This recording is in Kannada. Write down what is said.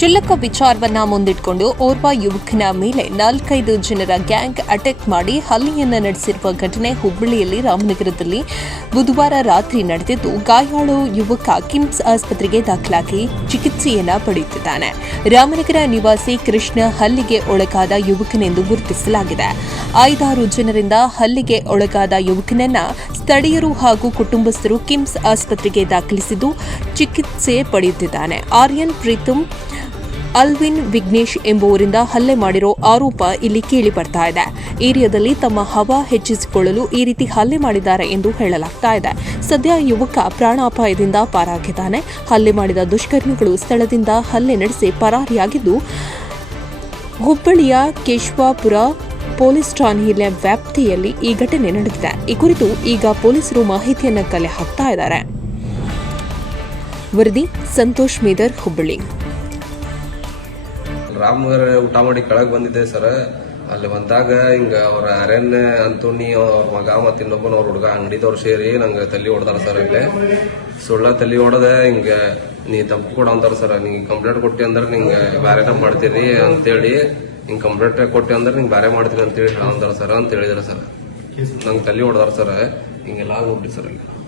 ಕ್ಷುಲ್ಲಕ ವಿಚಾರವನ್ನ ಮುಂದಿಟ್ಟುಕೊಂಡು ಓರ್ವ ಯುವಕನ ಮೇಲೆ 4-5 ಜನರ ಗ್ಯಾಂಗ್ ಅಟ್ಯಾಕ್ ಮಾಡಿ ಹಲ್ಲೆಯನ್ನ ನಡೆಸಿರುವ ಘಟನೆ ಹುಬ್ಬಳ್ಳಿಯಲ್ಲಿ ರಾಮನಗರದಲ್ಲಿ ಬುಧವಾರ ರಾತ್ರಿ ನಡೆದಿದ್ದು, ಗಾಯಾಳು ಯುವಕ ಕಿಮ್ಸ್ ಆಸ್ಪತ್ರೆಗೆ ದಾಖಲಾಗಿ ಚಿಕಿತ್ಸೆಯನ್ನ ಪಡೆಯುತ್ತಿದ್ದಾನೆ. ರಾಮನಗರ ನಿವಾಸಿ ಕೃಷ್ಣ ಹಲ್ಲೆಗೆ ಒಳಗಾದ ಯುವಕನೆಂದು ಗುರುತಿಸಲಾಗಿದೆ. 5-6 ಜನರಿಂದ ಹಲ್ಲೆಗೆ ಒಳಗಾದ ಯುವಕನನ್ನ ಸ್ಥಳೀಯರು ಹಾಗೂ ಕುಟುಂಬಸ್ಥರು ಕಿಮ್ಸ್ ಆಸ್ಪತ್ರೆಗೆ ದಾಖಲಿಸಿದ್ದು ಚಿಕಿತ್ಸೆ ಪಡೆಯುತ್ತಿದ್ದಾನೆ. ಆರ್ಯನ್ ಪ್ರೀತಮ್ ಅಲ್ವಿನ್ ವಿಘ್ನೇಶ್ ಎಂಬುವರಿಂದ ಹಲ್ಲೆ ಮಾಡಿರೋ ಆರೋಪ ಇಲ್ಲಿ ಕೇಳಿ ಬರ್ತಾ ಇದೆ. ಏರಿಯಾದಲ್ಲಿ ತಮ್ಮ ಹವಾ ಹೆಚ್ಚಿಸಿಕೊಳ್ಳಲು ಈ ರೀತಿ ಹಲ್ಲೆ ಮಾಡಿದ್ದಾರೆ ಎಂದು ಹೇಳಲಾಗ್ತಾ ಇದೆ. ಸದ್ಯ ಯುವಕ ಪ್ರಾಣಾಪಾಯದಿಂದ ಪಾರಾಗಿದ್ದಾನೆ. ಹಲ್ಲೆ ಮಾಡಿದ ದುಷ್ಕರ್ಮಿಗಳು ಸ್ಥಳದಿಂದ ಹಲ್ಲೆ ನಡೆಸಿ ಪರಾರಿಯಾಗಿದ್ದು, ಹುಬ್ಬಳ್ಳಿಯ ಕೇಶವಾಪುರ ಪೊಲೀಸ್ ಠಾಣೆಯ ವ್ಯಾಪ್ತಿಯಲ್ಲಿ ಈ ಘಟನೆ ನಡೆದಿದೆ. ಈ ಕುರಿತು ಈಗ ಪೊಲೀಸರು ಮಾಹಿತಿಯನ್ನು ಕಲೆ ಹಾಕ್ತಾ ಇದ್ದಾರೆ. ವರದಿ ಸಂತೋಷ್ ಮೇದರ್, ಹುಬ್ಬಳ್ಳಿ. ರಾಮನಗರ ಊಟ ಮಾಡಿ ಕೆಳಗೆ ಬಂದಿದ್ದೆ ಸರ್. ಅಲ್ಲಿ ಬಂದಾಗ ಹಿಂಗ ಅವ್ರ ಆರ್ಯನ್ ಅಂತೋನಿ ಅವ್ರ ಮಗ ಮತ್ತು ಇನ್ನೊಬ್ಬನ ಅವ್ರ ಹುಡುಗ ಅಂಗಡಿದವ್ರು ಸೇರಿ ನಂಗೆ ತಲೆ ಹೊಡೆದಾರ ಸರ್. ಇಲ್ಲೇ ಸುಳ್ಳ ತಲೆ ಹೊಡೆದ ಹಿಂಗ ನೀ ತಪ್ಪು ಕೊಡ ಅಂತಾರ ಸರ್. ನೀ ಕಂಪ್ಲೇಂಟ್ ಕೊಟ್ಟಿ ಅಂದ್ರೆ ನಿಂಗೆ ಬ್ಯಾರೆ ಮಾಡ್ತೀರಿ ಅಂತೇಳಿ, ಹಿಂಗೆ ಕಂಪ್ಲೇಂಟ್ ಕೊಟ್ಟಿ ಅಂದ್ರೆ ನಿಂಗೆ ಬ್ಯಾರೆ ಮಾಡ್ತೀರಿ ಅಂತೇಳಿ ಹೇಳಂತಾರ ಸರ್ ಅಂತ ಹೇಳಿದಾರೆ ಸರ್. ನಂಗೆ ತಲೆ ಹೊಡೆದಾರ ಸರ್. ಹಿಂಗೆಲ್ಲ ನೋಡ್ರಿ ಸರ್.